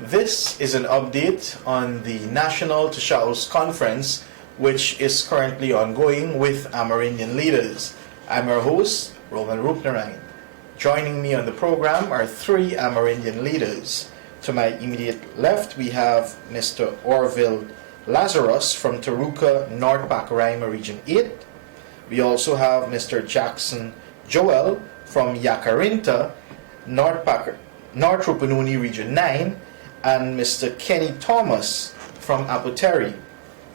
This is an update on the National Tashaus Conference, which is currently ongoing with Amerindian leaders. I'm your host, Roman Rupnarine. Joining me on the program are three Amerindian leaders. To my immediate left, we have Mr. Orville Lazarus from Taruka, North Pacaraima Region 8. We also have Mr. Jackson Joel from Yakarinta, North Rupununi Region 9, and Mr. Kenny Thomas from Apoteri,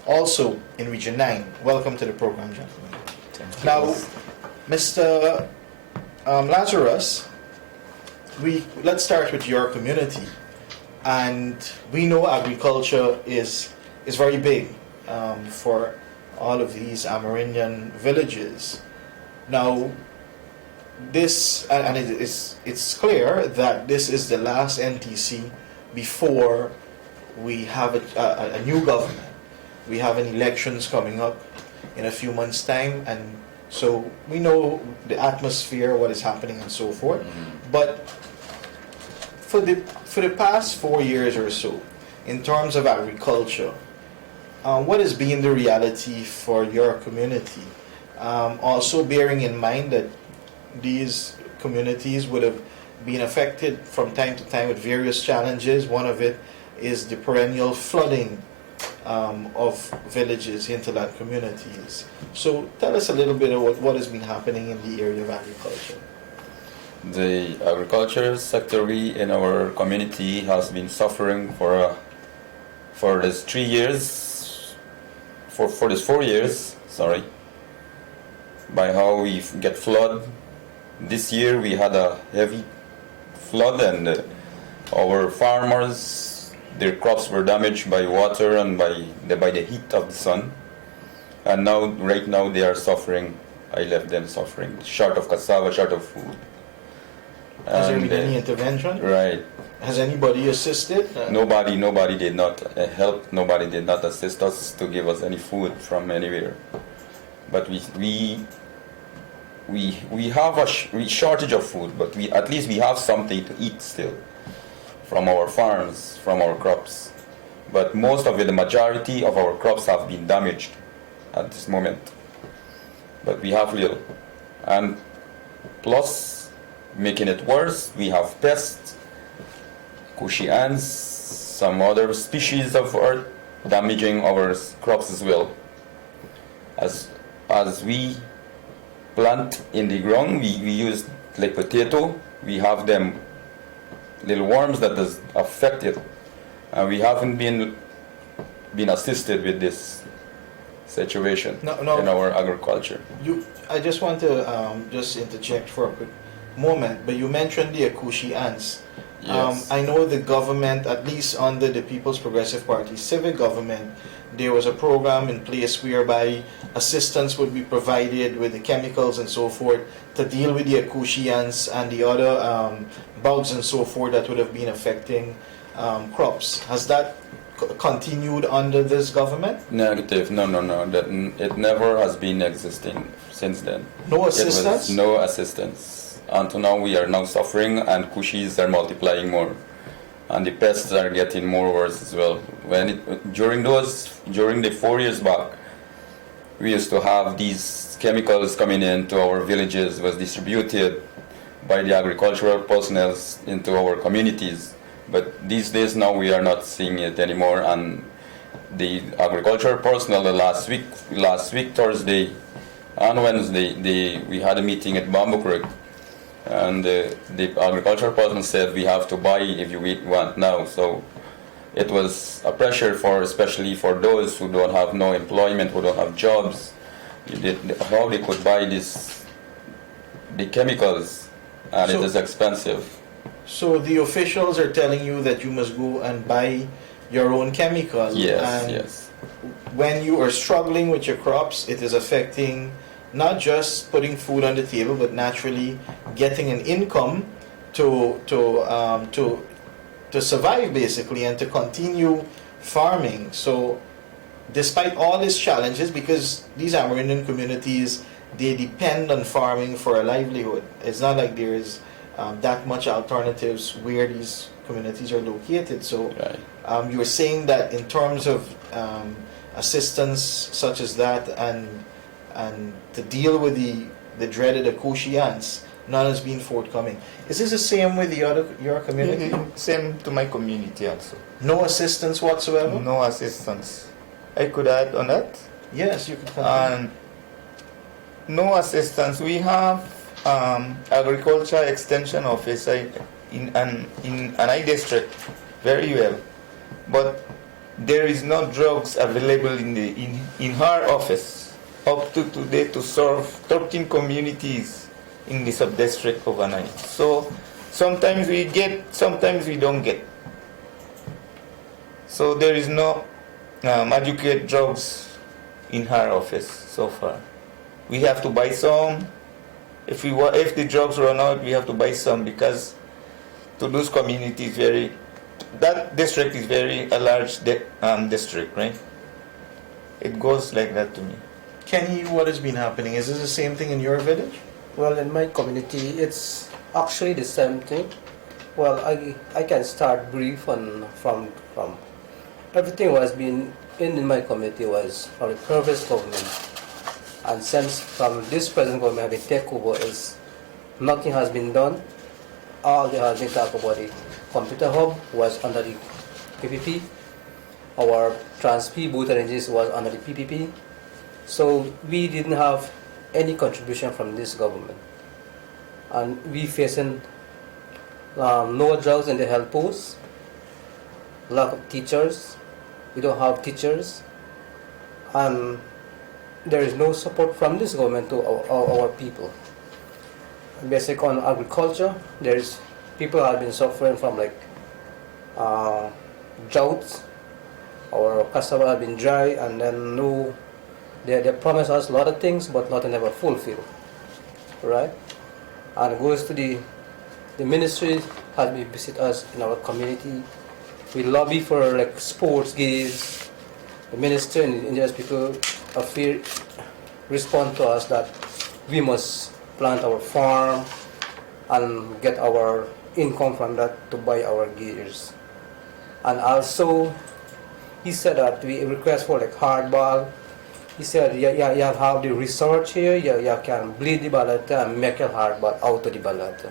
also in Region 9. Welcome to the program, gentlemen. Now, Mr. Lazarus, let's start with your community. And we know agriculture is very big for all of these Amerindian villages. Now, it's clear that this is the last NTC before we have a new government. We have an elections coming up in a few months' time, and so we know the atmosphere, what is happening, and so forth. But for the past 4 years or so, in terms of agriculture, what has been the reality for your community? Also bearing in mind that these communities would have been affected from time to time with various challenges. One of it is the perennial flooding of villages, hinterland communities. So tell us a little bit about what has been happening in the area of agriculture. The agriculture sector in our community has been suffering for this 3 years, for this 4 years, sorry, by how we get flood. This year we had a heavy flood, and our farmers, their crops were damaged by water and by the heat of the sun. And right now they are suffering. I left them suffering, short of cassava, short of food. Has there been any intervention? Right. Has anybody assisted? Nobody did not help. Nobody did not assist us to give us any food from anywhere. But we have a shortage of food, but at least we have something to eat still from our farms, from our crops. But most of it, the majority of our crops have been damaged at this moment. But we have little. And plus, making it worse, we have pests, cushy ants, some other species of earth damaging our crops as well. As we plant in the ground, we use like potato, we have them little worms that is affected, and we haven't been assisted with this situation in our agriculture. I just want to just interject for a quick moment, but you mentioned the Akushi ants. Yes. I know the government, at least under the People's Progressive Party civic government, there was a program in place whereby assistance would be provided with the chemicals and so forth to deal with the Akushi ants and the other bugs and so forth that would have been affecting crops. Has that continued under this government? Negative. No. It never has been existing since then. No assistance? No assistance. Until now, we are now suffering, and cushis are multiplying more, and the pests are getting more worse as well. During the 4 years back, we used to have these chemicals coming into our villages, was distributed by the agricultural personnel into our communities. But these days now we are not seeing it anymore, and the agricultural personnel last week Thursday and Wednesday, we had a meeting at Bamboo Creek, and the agricultural personnel said we have to buy if you want now. So it was a pressure especially for those who don't have no employment, who don't have jobs, how they could buy the chemicals, and it is expensive. So the officials are telling you that you must go and buy your own chemical. Yes. When you are struggling with your crops, it is affecting not just putting food on the table, but naturally getting an income to survive basically and to continue farming. So despite all these challenges, because these Amerindian communities, they depend on farming for a livelihood. It's not like there is that much alternatives where these communities are located. So Right. you were saying that in terms of assistance such as that and to deal with the dreaded Akushi ants, none has been forthcoming. Is this the same with your community? Same to my community also. No assistance whatsoever? No assistance. I could add on that. Yes, you can continue. And no assistance. We have agriculture extension officer in an I district very well, but there is no drugs available in her office up to today to serve 13 communities in the sub district overnight. So sometimes we get, sometimes we don't get. So there is no adequate drugs in her office so far. We have to buy some. If the drugs run out, we have to buy some, because to those communities, that district is a large district, right? It goes like that to me. Kenny, what has been happening? Is this the same thing in your village? Well, in my community, it's actually the same thing. Well, I can start brief from everything was being in my community was from the previous government, and since from this present government having take over, is nothing has been done. All they have been talk about the computer hub was under the PPP. Our TransP booth energies was under the PPP. So we didn't have any contribution from this government, and we facing no jobs in the health posts, lack of teachers. We don't have teachers, and there is no support from this government to our people. Basic on agriculture, there is people have been suffering from like droughts. Our cassava have been dry, and then no. They promise us a lot of things, but nothing ever fulfilled, right? And it goes to the ministry has been visit us in our community. We lobby for like sports gigs. The minister and the indigenous people respond to us that we must plant our farm and get our income from that to buy our gears. And also, he said that we request for like hardball. He said, you have the research here, you can bleed the ballot and make a hardball out of the ballot.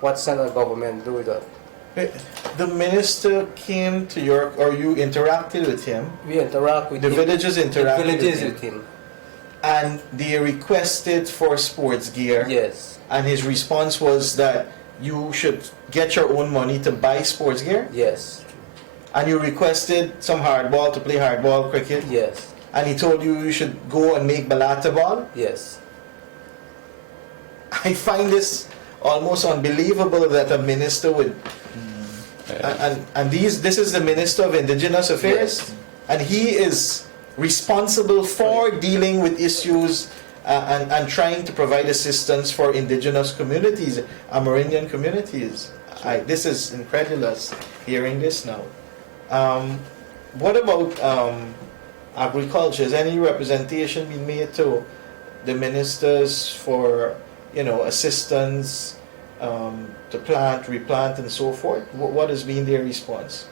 What central government do that? The minister came to York, or you interacted with him? We interact with the him. Villages interacted the villages with him. And they requested for sports gear. Yes. And his response was that you should get your own money to buy sports gear? Yes. And you requested some hardball to play hardball cricket? Yes. And he told you you should go and make balata ball? Yes. I find this almost unbelievable that a minister would... And this is the Minister of Indigenous Affairs? Yes. And he is responsible for dealing with issues and trying to provide assistance for indigenous communities, Amerindian communities. This is incredulous, hearing this now. What about agriculture? Has any representation been made to the ministers for, assistance to plant, replant, and so forth? What has been their response?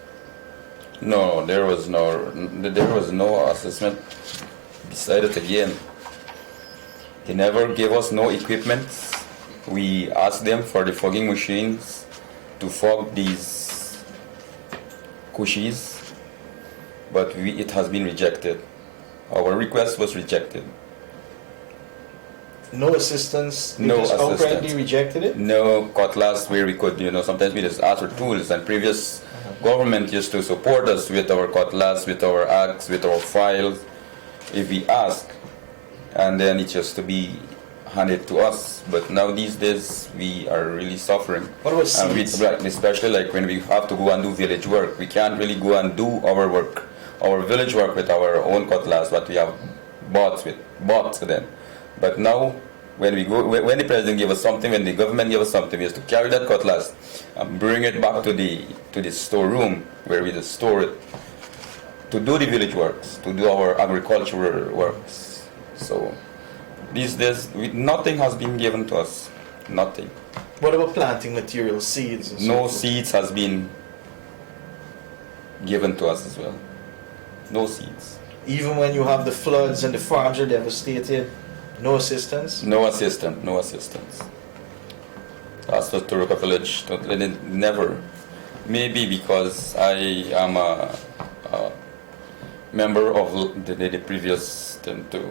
No, there was no assessment. Decided again. He never gave us no equipment. We asked them for the fogging machines to fog these cushies, but it has been rejected. Our request was rejected. No assistance? They No just assistance. outrightly rejected it? No cutlass where we could, sometimes we just ask for tools, and previous government used to support us with our cutlass, with our axe, with our files, if we ask, and then it just to be handed to us. But now these days we are really suffering. What about seeds? Especially like when we have to go and do village work, we can't really go and do our work, our village work with our own cutlass, what we have bought then. But now, when the president gave us something, when the government gave us something, we have to carry that cutlass and bring it back to the storeroom where we just store it to do the village works, to do our agricultural works. So these days, nothing has been given to us. Nothing. What about planting materials, seeds? And so No forth? seeds has been given to us as well. No seeds. Even when you have the floods and the farms are devastated, no assistance? No assistance, no assistance. As for Turuka village, never. Maybe because I am a member of the previous team too.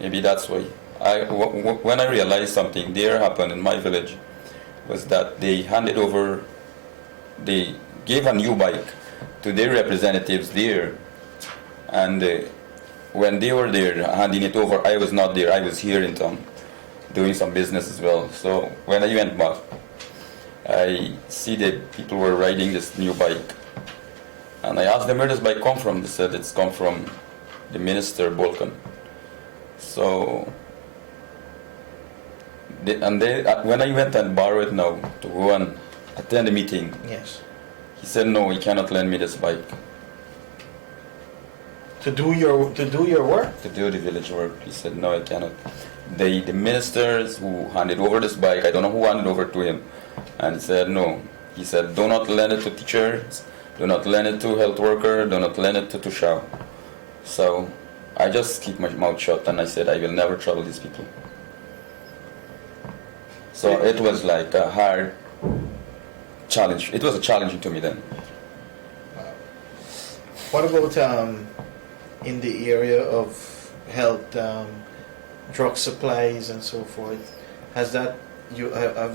Maybe that's why. When I realized something there happened in my village was that they gave a new bike to their representatives there, and when they were there handing it over, I was not there. I was here in town doing some business as well. So when I went back, I see that people were riding this new bike, and I asked them where does bike come from. They said it's come from the minister Bolkan. So when I went and borrowed it now to go and attend the meeting, Yes. he said no, he cannot lend me this bike To do your work? to do the village work. He said no, I cannot. The ministers who handed over this bike, I don't know who handed over to him, and he said no. He said do not lend it to teachers, do not lend it to health worker, do not lend it to Tushao. So I just keep my mouth shut and I said I will never trouble these people. So it was like a hard challenge. It was a challenge to me then. What about in the area of health, drug supplies and so forth? Have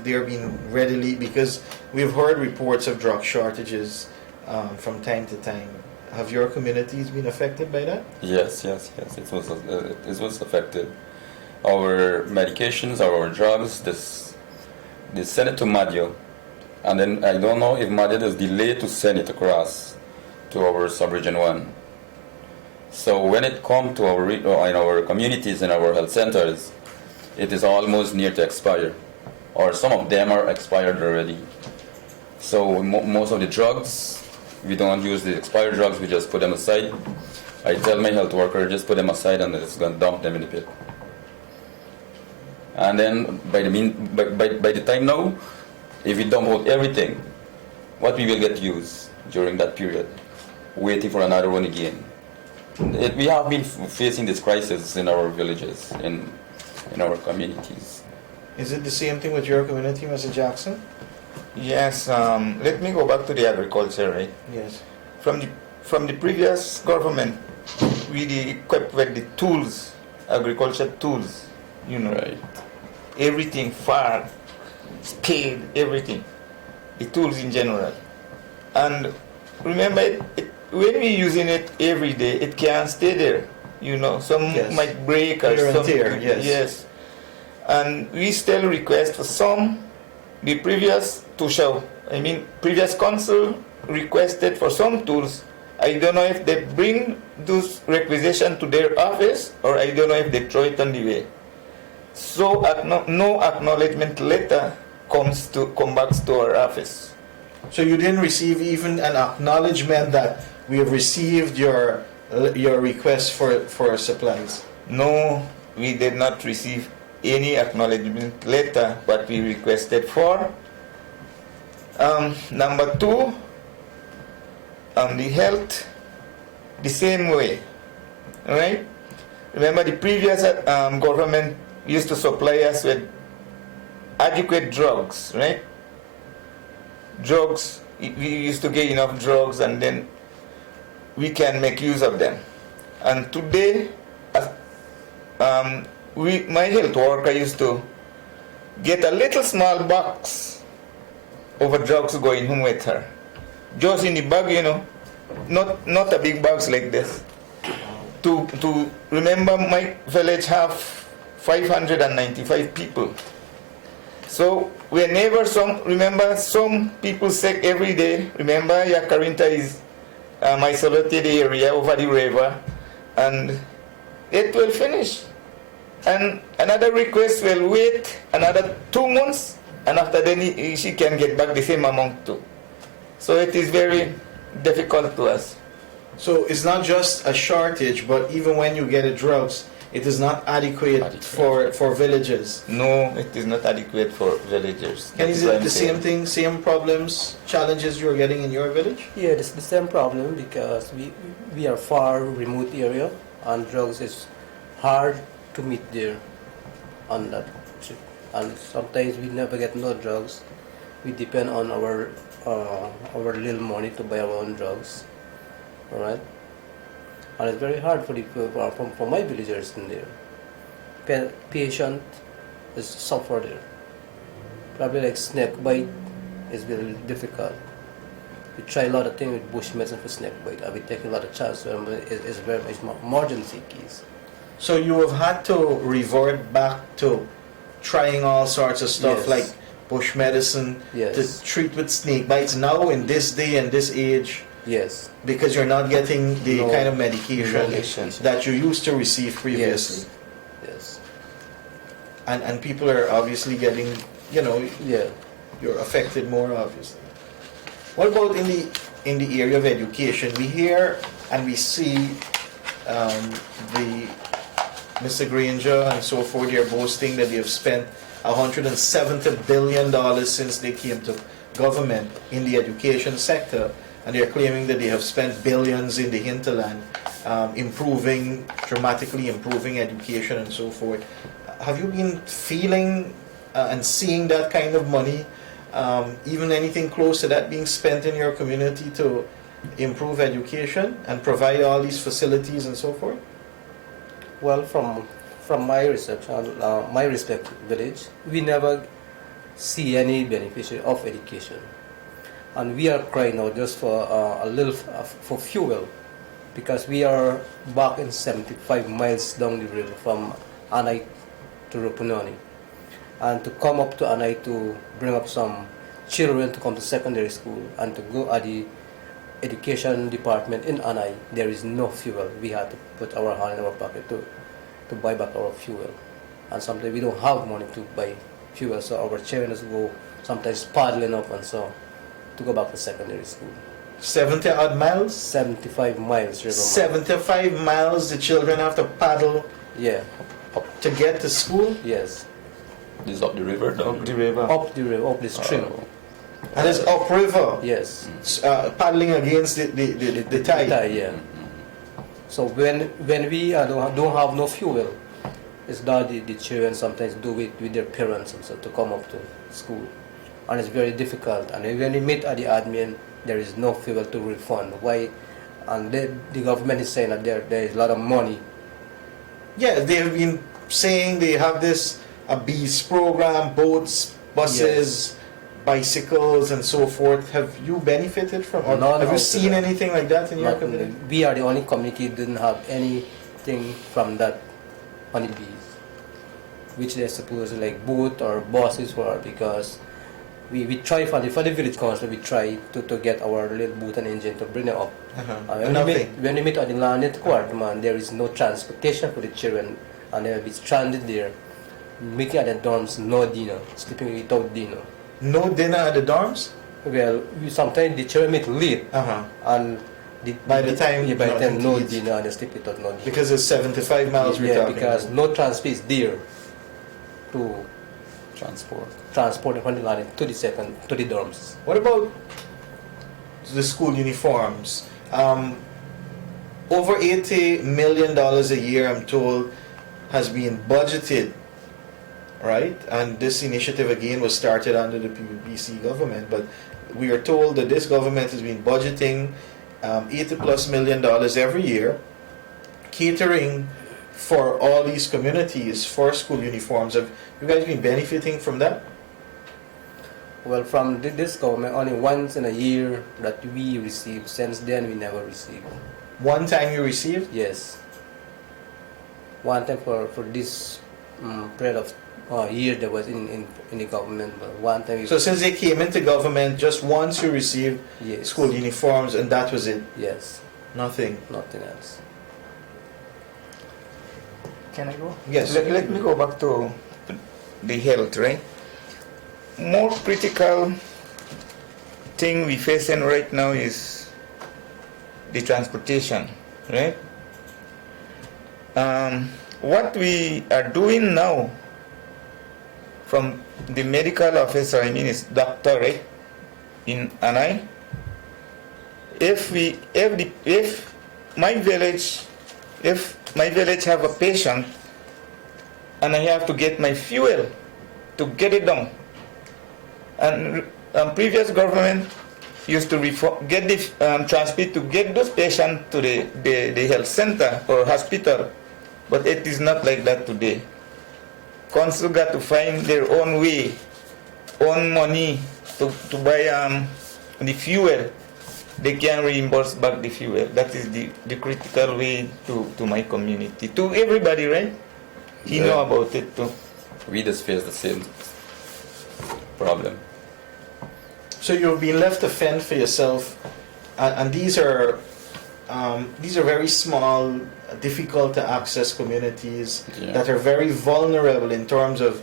there been readily, because we've heard reports of drug shortages from time to time. Have your communities been affected by that? Yes. It was affected. Our medications, our drugs, they sent it to Madyo, and then I don't know if Madyo is delayed to send it across to our sub-region 1. So when it comes to in our communities and our health centers, it is almost near to expire, or some of them are expired already. So most of the drugs, we don't use the expired drugs, we just put them aside. I tell my health worker, just put them aside and just gonna dump them in the pit. And then by the time now, if we dump out everything, what we will get used during that period, waiting for another one again. We have been facing this crisis in our villages, in our communities. Is it the same thing with your community, Mr. Jackson? Yes, let me go back to the agriculture, right? Yes. From the previous government, we equipped with the tools, agriculture tools, Right. everything, farm, spade, everything, the tools in general. And remember, when we're using it every day, it can't stay there. Some Yes. might break or Wear and something. tear, yes. And we still request for some. The previous previous council requested for some tools. I don't know if they bring those requisitions to their office, or I don't know if they throw it on the way. So no acknowledgement letter comes back to our office. So you didn't receive even an acknowledgement that we have received your request for supplies? No, we did not receive any acknowledgement letter, but we requested for. Number two, the health, the same way, right? Remember the previous government used to supply us with adequate drugs, right? Drugs, we used to get enough drugs, and then we can make use of them. And today, my health worker used to get a little small box of drugs going home with her, just in the bag, not a big box like this. To remember, my village have 595 people. So whenever some people sick every day. Remember, Yakarinta is isolated area over the river, and it will finish. And another request will wait another 2 months, and after then she can get back the same amount too. So it is very difficult to us. So it's not just a shortage, but even when you get the drugs, it is not adequate, for villages. No, it is not adequate for villagers. And That is why it I'm the saying. same thing, same problems, challenges you're getting in your village? Yeah, it's the same problem because we are far remote area and drugs is hard to meet there on that trip. And sometimes we never get no drugs. We depend on our little money to buy our own drugs. Alright? And it's very hard for the for my villagers in there. Patient is suffer there. Probably like snake bite is very difficult. We try a lot of things with bush medicine for snake bite, and we take a lot of chances. It's very much emergency case. So you have had to revert back to trying all sorts of stuff Yes. like bush medicine Yes. to treat with snake bites now in this day and this age, Yes. because you're not getting the No. kind of medication Medication. that you used to receive previously. Yes. And people are obviously getting, Yeah. you're affected more obviously. What about in the area of education? We hear and we see the Mr. Granger and so forth, they're boasting that they have spent $170 billion since they came to government in the education sector, and they're claiming that they have spent billions in the hinterland, dramatically improving education and so forth. Have you been feeling and seeing that kind of money, even anything close to that being spent in your community to improve education and provide all these facilities and so forth? Well, from my research on my respective village, we never see any beneficiary of education, and we are crying out just for a little for fuel, because we are back in 75 miles down the river from Anai to Rupunani, and to come up to Anai to bring up some children to come to secondary school and to go at the education department in Anai, there is no fuel. We had to put our hand in our pocket to buy back our fuel, and sometimes we don't have money to buy fuel, so our children just go sometimes paddling up and so to go back to secondary school. 70 odd miles? 75 miles, river. 75 miles the children have to paddle Yeah. to get to school? Yes. This is up the river, down Up the river. Up the river, up the stream. And it's upriver, Yes. paddling against the tide. Yeah. So when we don't have no fuel, it's that the children sometimes do it with their parents and so to come up to school, and it's very difficult. And when we meet at the admin, there is no fuel to refund. Why? And the government is saying that there is a lot of money. Yeah, they have been saying they have this a bees program, boats, buses, bicycles, and so forth. Have you benefited from? Or None have you of seen that. anything like that in your Not- community? We are the only community that didn't have anything from that honeybees, which they're supposed to like boat or buses for, because we try for the village council, we try to get our little boat and engine to bring them up. Nothing. When we meet at the landed quarter, man, there is no transportation for the children, and they'll be stranded there, meeting at the dorms, no dinner, sleeping without dinner. No dinner at the dorms? Well, sometimes the children meet late, Uh-huh. and By the time by the time nothing no to eat. dinner, and they sleep without no dinner. Because it's 75 miles we're Yeah, talking because about. no transport is there to transport. transport from the land to the dorms. What about the school uniforms? Over $80 million a year, I'm told, has been budgeted, right? And this initiative again was started under the BC government, but we are told that this government has been budgeting $80+ million every year, catering for all these communities for school uniforms. Have you guys been benefiting from that? Well, from this government, only once in a year that we receive. Since then, we never received. One time you received? Yes. One time for this period of year that was in the government, but one time. So since they came into government, just once you received Yes. school uniforms and that was it? Yes. Nothing? Nothing else. Can I go? Yes. Let me go back to the health, right? More critical thing we facing right now is the transportation, right? what we are doing now, from the medical officer, I mean, is doctor, right? In Anai, if my village have a patient and I have to get my fuel to get it done, and previous government used to get the transport to get those patients to the health center or hospital, but it is not like that today. Council got to find their own way, own money to buy the fuel. They can reimburse back the fuel. That is the critical way to my community, to everybody, right? He know about it too. We just face the same problem. So you've been left to fend for yourself, and these are very small, difficult to access communities that are very vulnerable in terms of.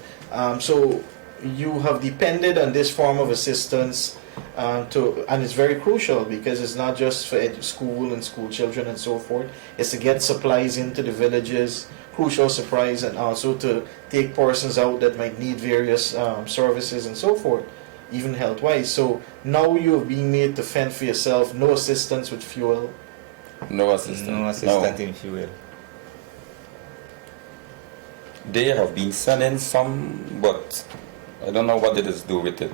So you have depended on this form of assistance and it's very crucial because it's not just for school and school children and so forth. It's to get supplies into the villages, crucial supplies, and also to take persons out that might need various services and so forth, even health-wise. So now you're being made to fend for yourself, no assistance with fuel. No assistance. No assistance in fuel. They have been sending some, but I don't know what it is do with it.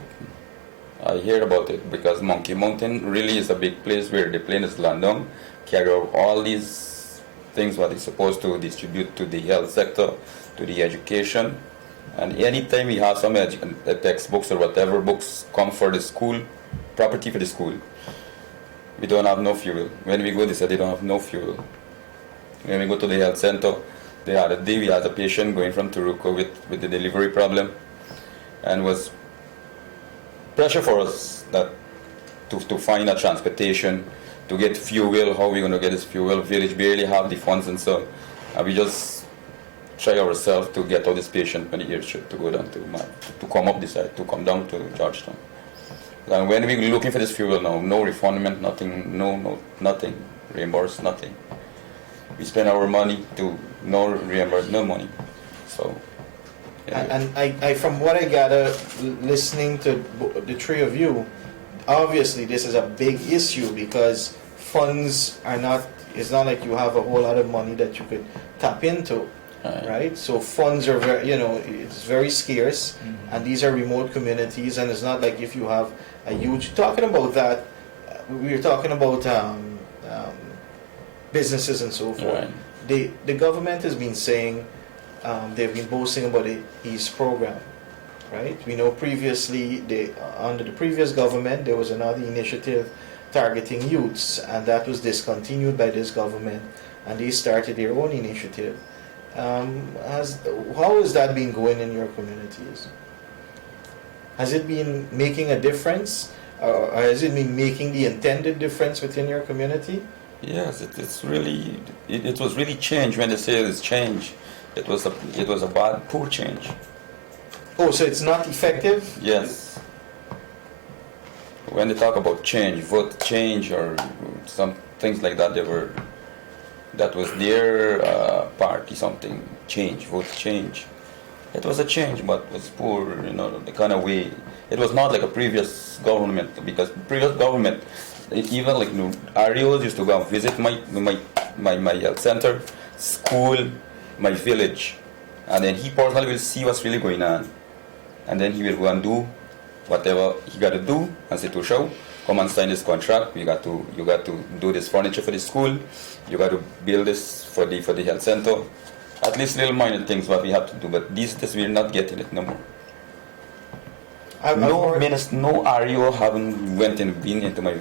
I hear about it because Monkey Mountain really is a big place where the plane is land on, carry out all these things what is supposed to distribute to the health sector, to the education. And anytime we have some textbooks or whatever books come for the school, property for the school, we don't have no fuel. When we go, they said they don't have no fuel. When we go to the health center, the other day we had a patient going from Turuko with the delivery problem, and was pressure for us that to find a transportation, to get fuel. How are we going to get this fuel? Village barely have the funds, and so we just try ourselves to get all this patient on the airship to go down to come up this side, to come down to Georgetown. And when we're looking for this fuel now, no refundment, nothing, nothing, reimbursed, nothing. We spend our money to no reimburse, no money. So. Yeah. And I, from what I gather, listening to the three of you, obviously this is a big issue because funds are not. It's not like you have a whole lot of money that you could tap into, right? So funds are very, it's very scarce, and these are remote communities, and it's not like if you have a huge. Talking about that, we were talking about businesses and so forth. Right. The government has been saying. They've been boasting about the EASE program, right? We know previously, under the previous government, there was another initiative targeting youths, and that was discontinued by this government, and they started their own initiative. How has that been going in your communities? Has it been making a difference, or has it been making the intended difference within your community? Yes, it was really change. When they say it's change, it was a bad, poor change. Oh, so it's not effective? Yes. When they talk about change, vote change or some things like that, that was their party, something, change, vote change. It was a change, but it was poor, the kind of way. It was not like a previous government, because previous government, even like Arios used to go and visit my health center, school, my village, and then he personally will see what's really going on, and then he will go and do whatever he got to do and say to show, come and sign this contract. You got to do this furniture for the school, you got to build this for the health center, at least little minor things what we have to do. But these we're not getting it no more. No REO haven't been into my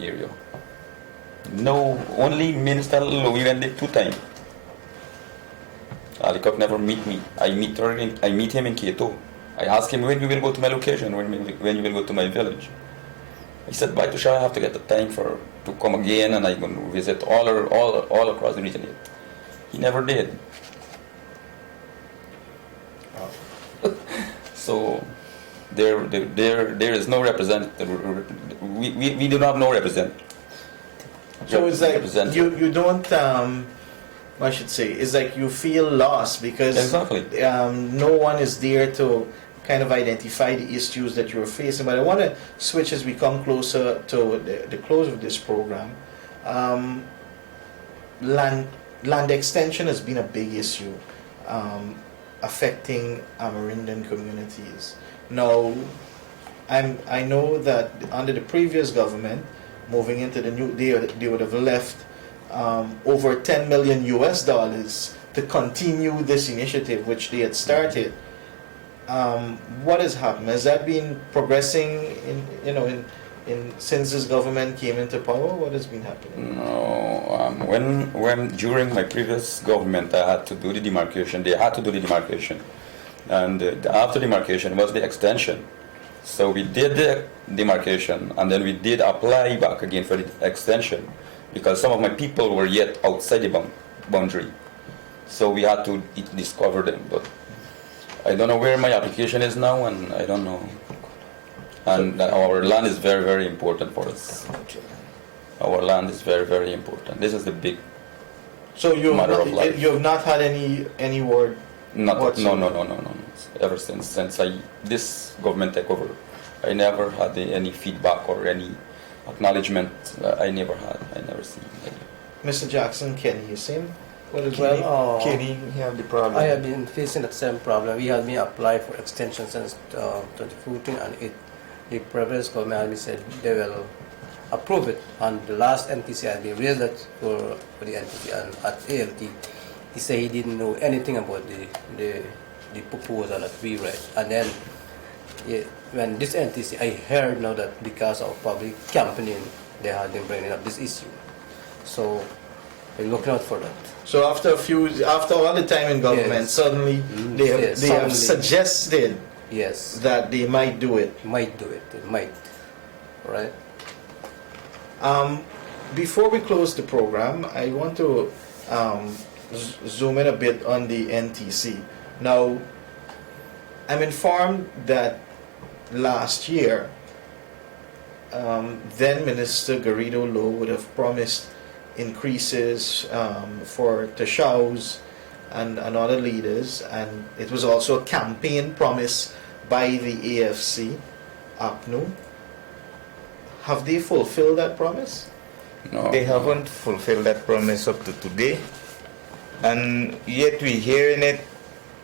area. No, only Minister Louis went there 2 times. Alikok never meet me. I meet him in Kyoto. I ask him when you will go to my location, when you will go to my village. He said, by Tushar, I have to get the time to come again, and I'm going to visit all across the region. He never did. So there is no representative. We do not have no representative. So it's like you don't. I should say, is like you feel lost because Exactly. no one is there to kind of identify the issues that you're facing. But I want to switch as we come closer to the close of this program. Land extension has been a big issue affecting Amerindian communities. Now, I know that under the previous government, moving into the new, they would have left over 10 million US dollars to continue this initiative which they had started. What has happened? Has that been progressing in since this government came into power? What has been happening? No, when during my previous government, I had to do the demarcation. They had to do the demarcation, and after demarcation was the extension. So we did the demarcation, and then we did apply back again for the extension, because some of my people were yet outside the boundary. So we had to discover them, but I don't know where my application is now, and I don't know. And our land is very, very important for us. Our land is very, very important. This is the big So matter of life. you have not had any word. No. whatsoever? Ever since this government took over, I never had any feedback or any acknowledgement. I never seen. Mr. Jackson, Kenny, you same? What is Kenny, we have the problem. I have been facing that same problem. We have been applied for extension since 2014, and the previous government said they will approve it. And the last NTC, and they raised it for the NTC, and at ALT, he said he didn't know anything about the proposal that we read. And then when this NTC, I heard now that because of public campaigning, they have been bringing up this issue. So we're looking out for that. So after all the time in government, Yes. suddenly they have Suddenly. suggested Yes, that they might do it. might do it. It might, right? Before we close the program, I want to zoom in a bit on the NTC. Now, I'm informed that last year, then Minister Garrido Lowe would have promised increases for Tashaus and other leaders, and it was also a campaign promise by the AFC, APNU. Have they fulfilled that promise? No. They haven't fulfilled that promise up to today, and yet we're hearing it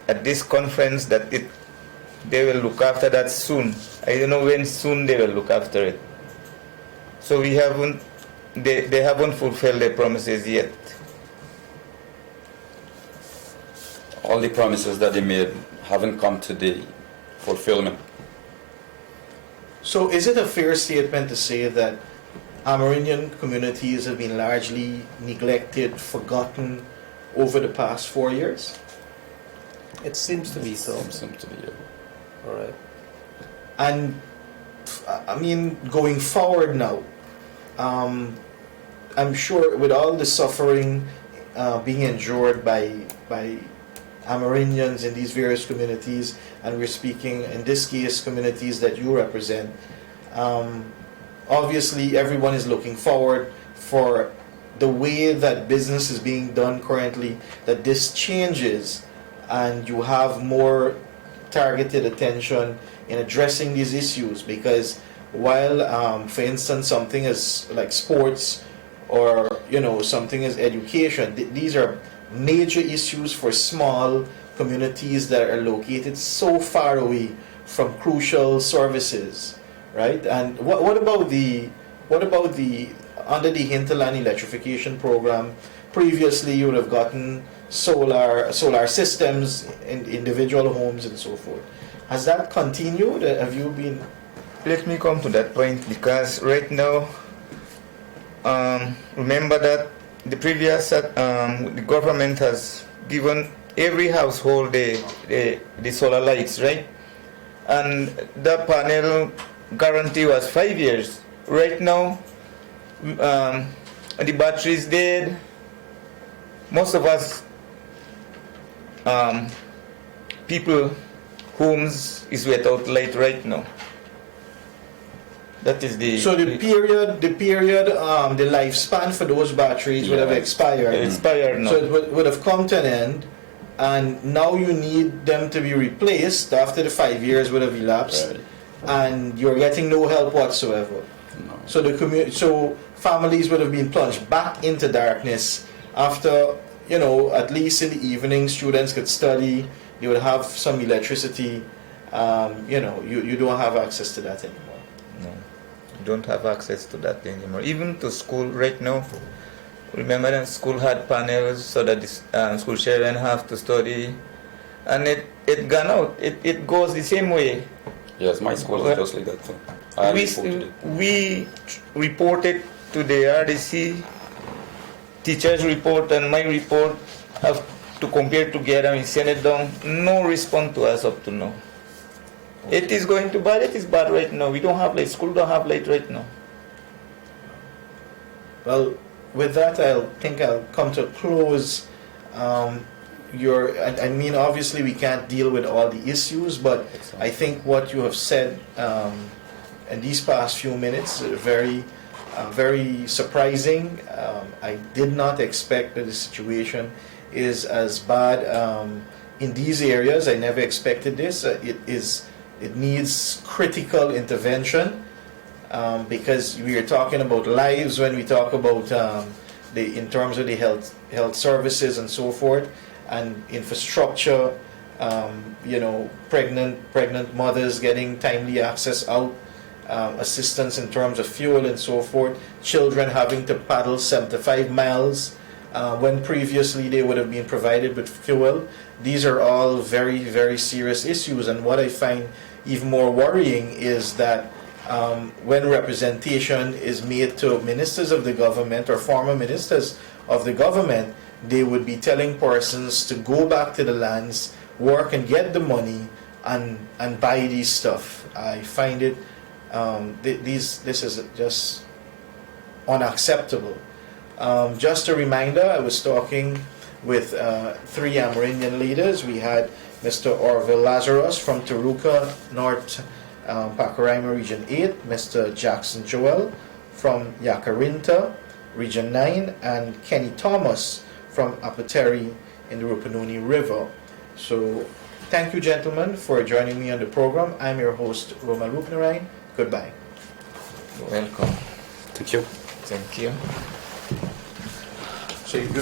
at this conference that they will look after that soon. I don't know when soon they will look after it. So they haven't fulfilled their promises yet. All the promises that they made haven't come to the fulfillment. So is it a fair statement to say that Amerindian communities have been largely neglected, forgotten over the past 4 years? It seems to be so. Seems to be. All right. And I mean, going forward now, I'm sure with all the suffering being endured by Amerindians in these various communities, and we're speaking in this case communities that you represent, obviously everyone is looking forward for the way that business is being done currently, that this changes and you have more targeted attention in addressing these issues. Because while for instance something is like sports, or something is education, these are major issues for small communities that are located so far away from crucial services, right? And what about the under the hinterland electrification program? Previously, you would have gotten solar systems in individual homes and so forth. Has that continued? Have you been? Let me come to that point, because right now, remember that the previous the government has given every household the solar lights, right? And the panel guarantee was 5 years. Right now, the battery is dead. Most of us, people, homes is without light right now. That is the So the lifespan for those batteries would have expired. expired now. So it would have come to an end, and now you need them to be replaced after the 5 years would have elapsed, Right. and you're getting no help whatsoever. No. So so families would have been plunged back into darkness after, at least in the evening, students could study. You would have some electricity. You don't have access to that anymore. No, you don't have access to that anymore. Even to school right now. Remember that school had panels so that the school children have to study, and it gone out. It goes the same way. Yes, my school is just like that too. I reported it. We reported to the RDC. Teachers' report and my report have to compare together and send it down. No response to us up to now. It is going to bad. It is bad right now. We don't have light. School don't have light right now. Well, with that, I think I'll come to a close. I mean, obviously, we can't deal with all the issues, but I think what you have said in these past few minutes is very surprising. I did not expect that the situation is as bad in these areas. I never expected this. It needs critical intervention. Because we are talking about lives when we talk about in terms of the health services and so forth, and infrastructure. Pregnant mothers getting timely access out, assistance in terms of fuel and so forth. Children having to paddle 75 miles when previously they would have been provided with fuel. These are all very, very serious issues, and what I find even more worrying is that when representation is made to ministers of the government or former ministers of the government, they would be telling persons to go back to the lands, work and get the money and buy these stuff. I find it, this is just unacceptable. Just a reminder, I was talking with 3 Amerindian leaders. We had Mr. Orville Lazarus from Taruka, North Pacaraima Region 8, Mr. Jackson Joel from Yakarinta, Region 9, and Kenny Thomas from Apateri in the Rupununi River. So thank you, gentlemen, for joining me on the program. I'm your host, Roman Rupnarain. Goodbye. Welcome. Thank you. Thank you. So you do